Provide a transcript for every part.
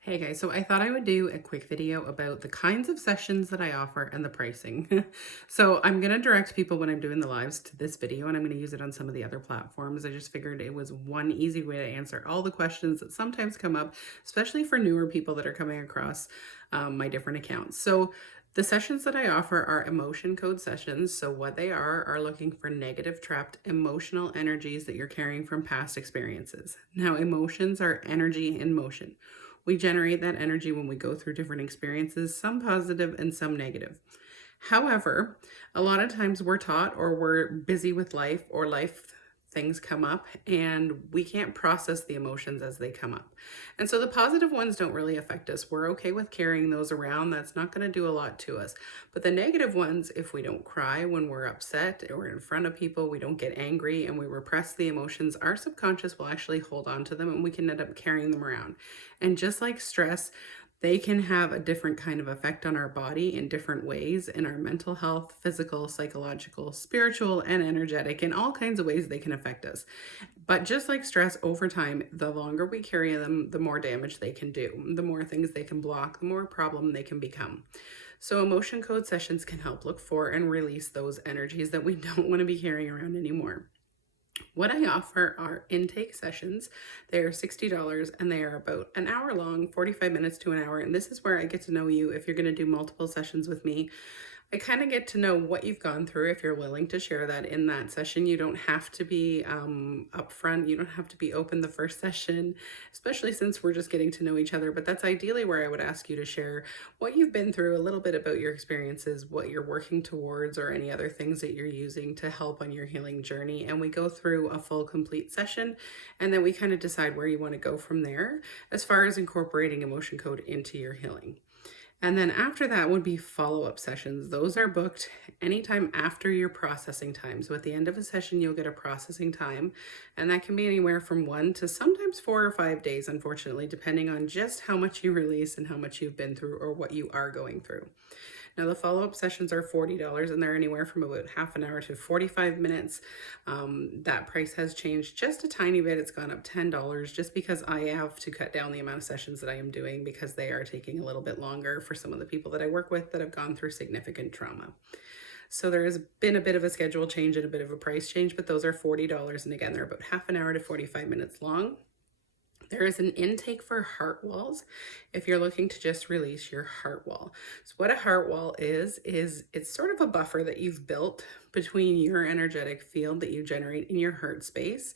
Hey guys, so I thought I would do a quick video about the kinds of sessions that I offer and the pricing. So I'm going to direct people when I'm doing the lives to this video, and I'm going to use it on some of the other platforms. I just figured it was one easy way to answer all the questions that sometimes come up, especially for newer people that are coming across my different accounts. So the sessions that I offer are emotion code sessions. So what they are looking for negative trapped emotional energies that you're carrying from past experiences. Now, emotions are energy in motion. We generate that energy when we go through different experiences, some positive and some negative. However, a lot of times we're taught or we're busy with life or life things come up and we can't process the emotions as they come up. And so the positive ones don't really affect us. We're okay with carrying those around. That's not going to do a lot to us. But the negative ones, if we don't cry when we're upset or in front of people, we don't get angry and we repress the emotions, our subconscious will actually hold on to them and we can end up carrying them around. And just like stress, they can have a different kind of effect on our body in different ways in our mental health, physical, psychological, spiritual, and energetic. In all kinds of ways they can affect us. But just like stress, over time, the longer we carry them, the more damage they can do, the more things they can block, the more problem they can become. So emotion code sessions can help look for and release those energies that we don't want to be carrying around anymore. What I offer are intake sessions. They are $60 and they are about an hour long, 45 minutes to an hour. And this is where I get to know you if you're going to do multiple sessions with me. I kind of get to know what you've gone through if you're willing to share that in that session. You don't have to be upfront. You don't have to be open the first session, especially since we're just getting to know each other. But that's ideally where I would ask you to share what you've been through, a little bit about your experiences, what you're working towards, or any other things that you're using to help on your healing journey. And we go through a full, complete session, and then we kind of decide where you want to go from there as far as incorporating emotion code into your healing. And then after that would be follow-up sessions. Those are booked anytime after your processing time. So at the end of a session, you'll get a processing time, and that can be anywhere from 1 to sometimes 4 or 5 days, unfortunately, depending on just how much you release and how much you've been through or what you are going through. Now, the follow-up sessions are $40 and they're anywhere from about half an hour to 45 minutes. That price has changed just a tiny bit. It's gone up $10 just because I have to cut down the amount of sessions that I am doing because they are taking a little bit longer for some of the people that I work with that have gone through significant trauma. So there has been a bit of a schedule change and a bit of a price change, but those are $40. And again, they're about half an hour to 45 minutes long. There is an intake for heart walls if you're looking to just release your heart wall. So what a heart wall is it's sort of a buffer that you've built between your energetic field that you generate in your heart space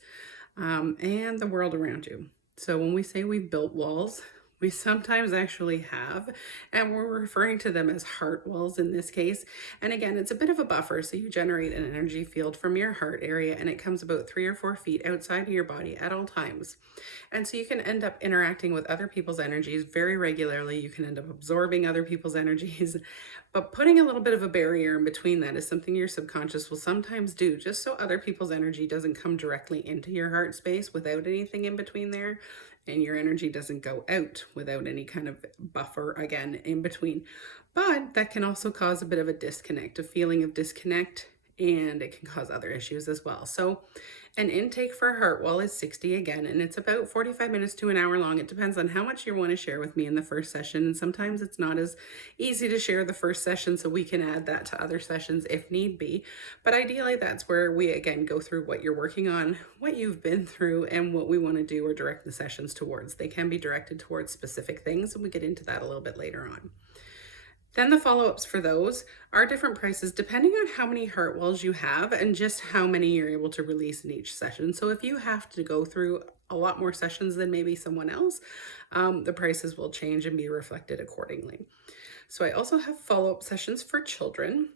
and the world around you. So when we say we've built walls, we sometimes actually have, and we're referring to them as heart walls in this case. And again, it's a bit of a buffer. So you generate an energy field from your heart area, and it comes about 3 or 4 feet outside of your body at all times. And so you can end up interacting with other people's energies very regularly. You can end up absorbing other people's energies, but putting a little bit of a barrier in between that is something your subconscious will sometimes do just so other people's energy doesn't come directly into your heart space without anything in between there, and your energy doesn't go out without any kind of buffer again in between. But that can also cause a bit of a disconnect, a feeling of disconnect, and it can cause other issues as well. So an intake for a heart wall is 60 again, and it's about 45 minutes to an hour long. It depends on how much you want to share with me in the first session, and sometimes it's not as easy to share the first session, so we can add that to other sessions if need be. But ideally, that's where we again go through what you're working on, what you've been through, and what we want to do or direct the sessions towards. They can be directed towards specific things, and we get into that a little bit later on. Then the follow-ups for those are different prices depending on how many heart walls you have and just how many you're able to release in each session. So if you have to go through a lot more sessions than maybe someone else, the prices will change and be reflected accordingly. So I also have follow-up sessions for children,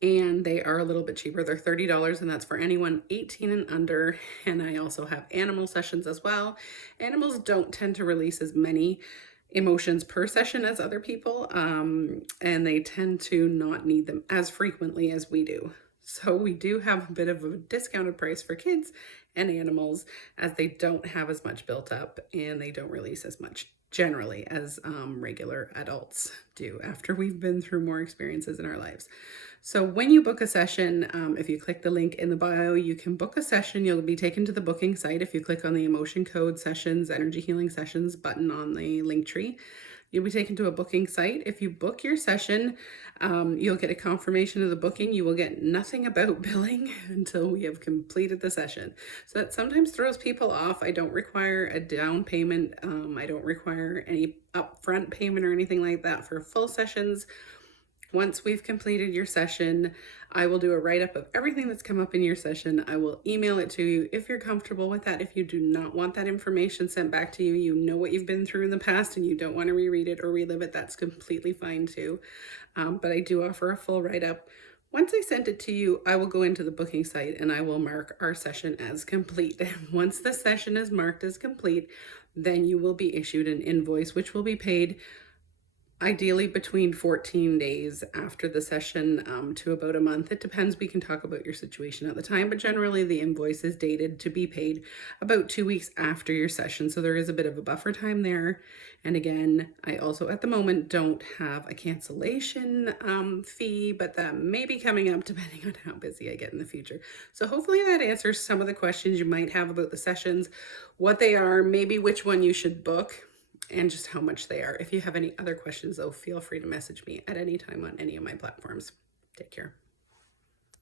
and they are a little bit cheaper. They're $30, and that's for anyone 18 and under. And I also have animal sessions as well. Animals don't tend to release as many emotions per session as other people, and they tend to not need them as frequently as we do. So we do have a bit of a discounted price for kids and animals, as they don't have as much built up and they don't release as much generally as regular adults do after we've been through more experiences in our lives. So when you book a session, if you click the link in the bio, you can book a session. You'll be taken to the booking site. If you click on the emotion code sessions, energy healing sessions button on the link tree, you'll be taken to a booking site. If you book your session, you'll get a confirmation of the booking. You will get nothing about billing until we have completed the session. So that sometimes throws people off. I don't require a down payment. I don't require any upfront payment or anything like that for full sessions. Once we've completed your session, I will do a write-up of everything that's come up in your session. I will email it to you if you're comfortable with that. If you do not want that information sent back to you, you know what you've been through in the past and you don't want to reread it or relive it, that's completely fine too. But I do offer a full write-up. Once I send it to you, I will go into the booking site and I will mark our session as complete. Once the session is marked as complete, then you will be issued an invoice, which will be paid ideally between 14 days after the session to about a month. It depends. We can talk about your situation at the time, but generally the invoice is dated to be paid about 2 weeks after your session. So there is a bit of a buffer time there. And again, I also at the moment don't have a cancellation fee, but that may be coming up depending on how busy I get in the future. So hopefully that answers some of the questions you might have about the sessions, what they are, maybe which one you should book, and just how much they are. If you have any other questions, though, feel free to message me at any time on any of my platforms. Take care.